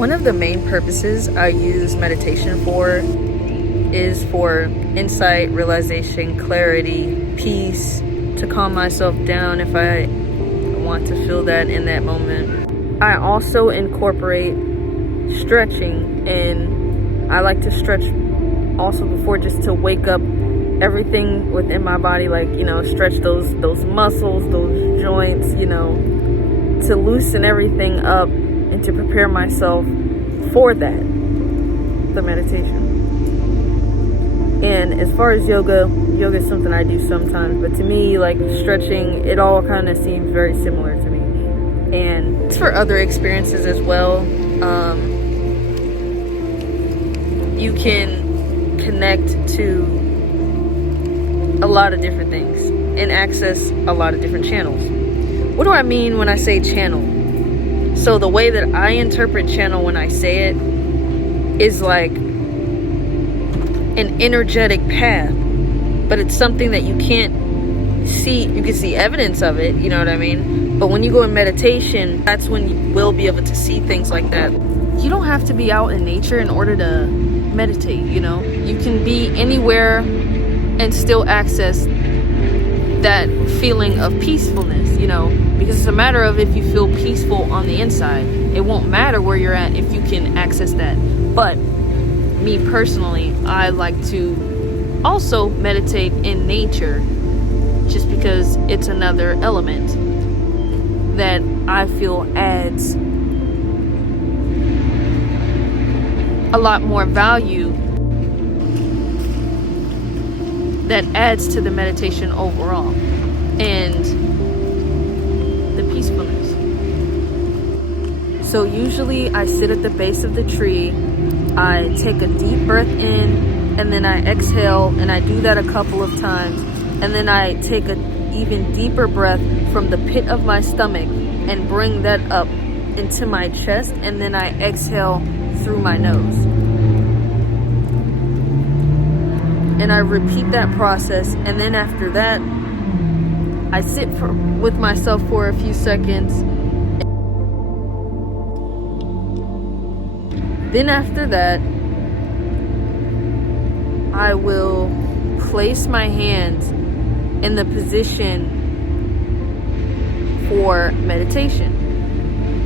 One of the main purposes I use meditation for is for insight, realization, clarity, peace, to calm myself down if I want to feel that in that moment. I also incorporate stretching, and I like to stretch also before, just to wake up everything within my body, like, stretch those muscles, those joints, to loosen everything up and to prepare myself for that, the meditation. And as far as yoga is something I do sometimes, but to me, like stretching, it all kind of seems very similar to me. And it's for other experiences as well. You can connect to a lot of different things and access a lot of different channels. What do I mean when I say channel? So the way that I interpret channel when I say it is like an energetic path, but it's something that you can't see. You can see evidence of it, you know what I mean? But when you go in meditation, that's when you will be able to see things like that. You don't have to be out in nature in order to meditate, You can be anywhere and still access that feeling of peacefulness, because it's a matter of if you feel peaceful on the inside. It won't matter where you're at if you can access that. But me personally, I like to also meditate in nature, just because it's another element that I feel adds a lot more value, that adds to the meditation overall and the peacefulness. So usually I sit at the base of the tree, I take a deep breath in, and then I exhale, and I do that a couple of times, and then I take an even deeper breath from the pit of my stomach and bring that up into my chest, and then I exhale through my nose. And I repeat that process, and then after that, I sit with myself for a few seconds. Then after that, I will place my hands in the position for meditation.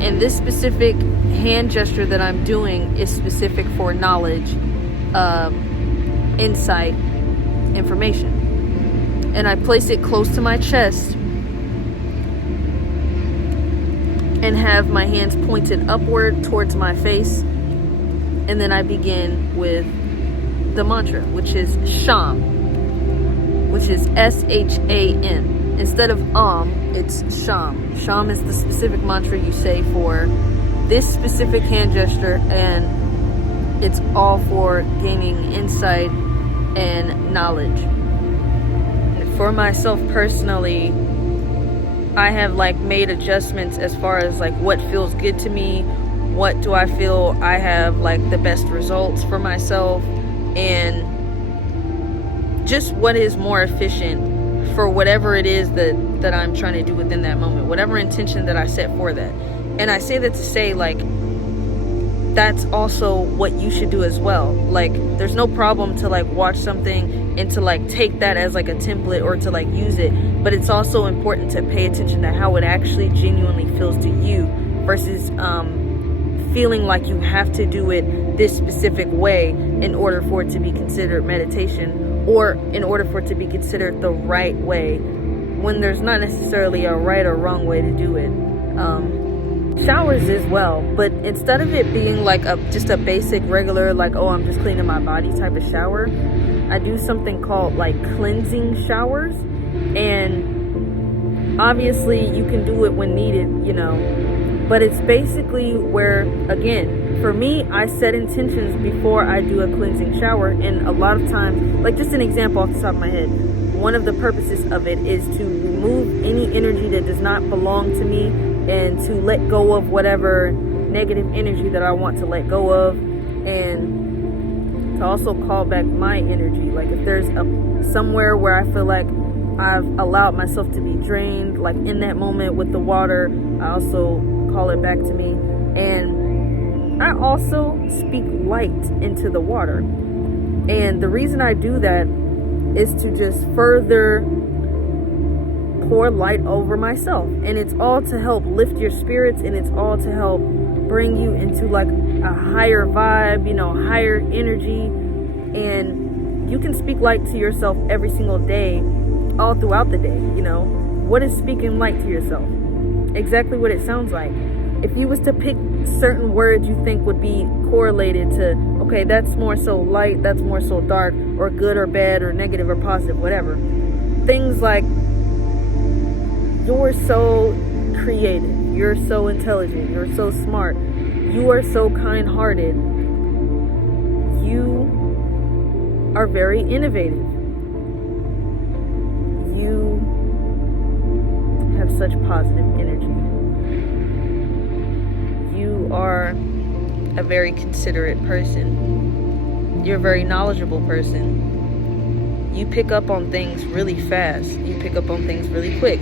And this specific hand gesture that I'm doing is specific for knowledge, insight, information. And I place it close to my chest and have my hands pointed upward towards my face. And then I begin with the mantra, which is Sham, which is S-H-A-M. Instead of it's Sham. Sham is the specific mantra you say for this specific hand gesture, and it's all for gaining insight and knowledge. And for myself personally, I have made adjustments as far as what feels good to me, what do I feel I have the best results for myself, and just what is more efficient for whatever it is that I'm trying to do within that moment, whatever intention that I set for that. And I say that to say that's also what you should do as well. There's no problem to watch something and to take that as a template or to use it, but it's also important to pay attention to how it actually genuinely feels to you versus feeling like you have to do it this specific way in order for it to be considered meditation, or in order for it to be considered the right way, when there's not necessarily a right or wrong way to do it. Showers as well, but instead of it being just a basic regular I'm just cleaning my body type of shower, I do something called cleansing showers. And obviously you can do it when needed, but it's basically where, again, for me, I set intentions before I do a cleansing shower. And a lot of times, just an example off the top of my head, one of the purposes of it is to remove any energy that does not belong to me, and to let go of whatever negative energy that I want to let go of, and to also call back my energy. If there's somewhere where I feel like I've allowed myself to be drained, in that moment with the water, I also call it back to me. And I also speak light into the water. And the reason I do that is to just further pour light over myself. And it's all to help lift your spirits, and it's all to help bring you into like a higher vibe, higher energy. And you can speak light to yourself every single day, all throughout the day. What is speaking light to yourself? Exactly what it sounds like. If you was to pick certain words you think would be correlated to, okay, that's more so light, that's more so dark, or good or bad, or negative or positive, whatever. Things like, you're so creative, you're so intelligent, you're so smart, you are so kind-hearted, you are very innovative, you have such positive energy, you are a very considerate person, you're a very knowledgeable person, you pick up on things really fast, you pick up on things really quick,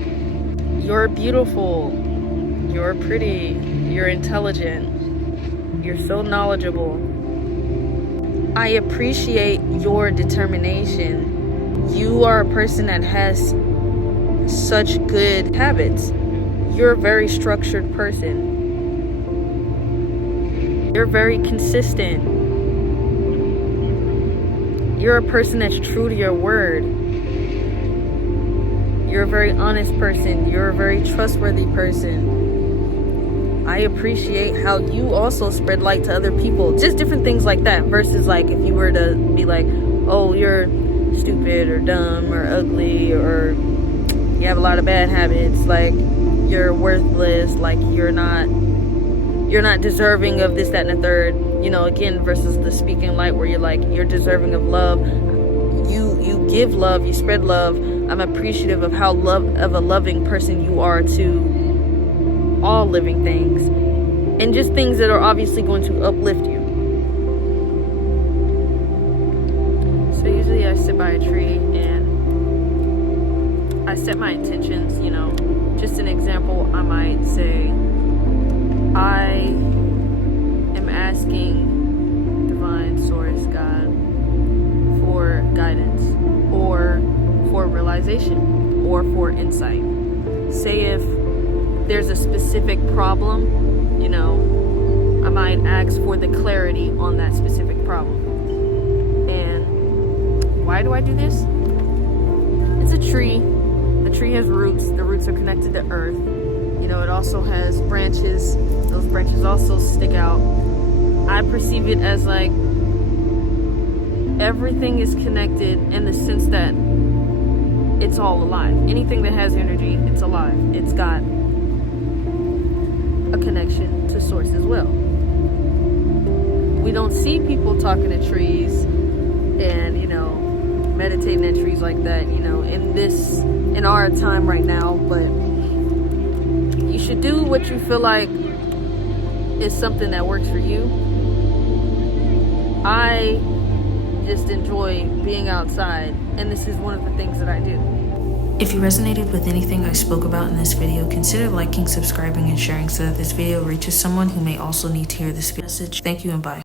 you're beautiful, you're pretty, you're intelligent, you're so knowledgeable. I appreciate your determination. You are a person that has such good habits. You're a very structured person. You're very consistent. You're a person that's true to your word. You're a very honest person. You're a very trustworthy person. I appreciate how you also spread light to other people. Just different things like that. Versus like if you were to be like, oh, you're stupid or dumb or ugly or you have a lot of bad habits. Like you're worthless. Like you're not deserving of this, that, and the third. Again, versus the speaking light where you're like, you're deserving of love. You give love. You spread love. I'm appreciative of how of a loving person you are to all living things, and just things that are obviously going to uplift you. So usually I sit by a tree and I set my intentions. Just an example, I might say, I am asking divine source, God, for guidance, or for realization, or for insight. Say if there's a specific problem, I might ask for the clarity on that specific problem. And why do I do this? It's a tree. The tree has roots. The roots are connected to earth. It also has branches. Those branches also stick out. I perceive it as like everything is connected in the sense that it's all alive. Anything that has energy, it's alive. It's got a connection to source as well. We don't see people talking to trees and, meditating at trees like that, in our time right now, but you should do what you feel like is something that works for you. I just enjoy being outside, and this is one of the things that I do. If you resonated with anything I spoke about in this video, consider liking, subscribing, and sharing so that this video reaches someone who may also need to hear this message. Thank you and bye.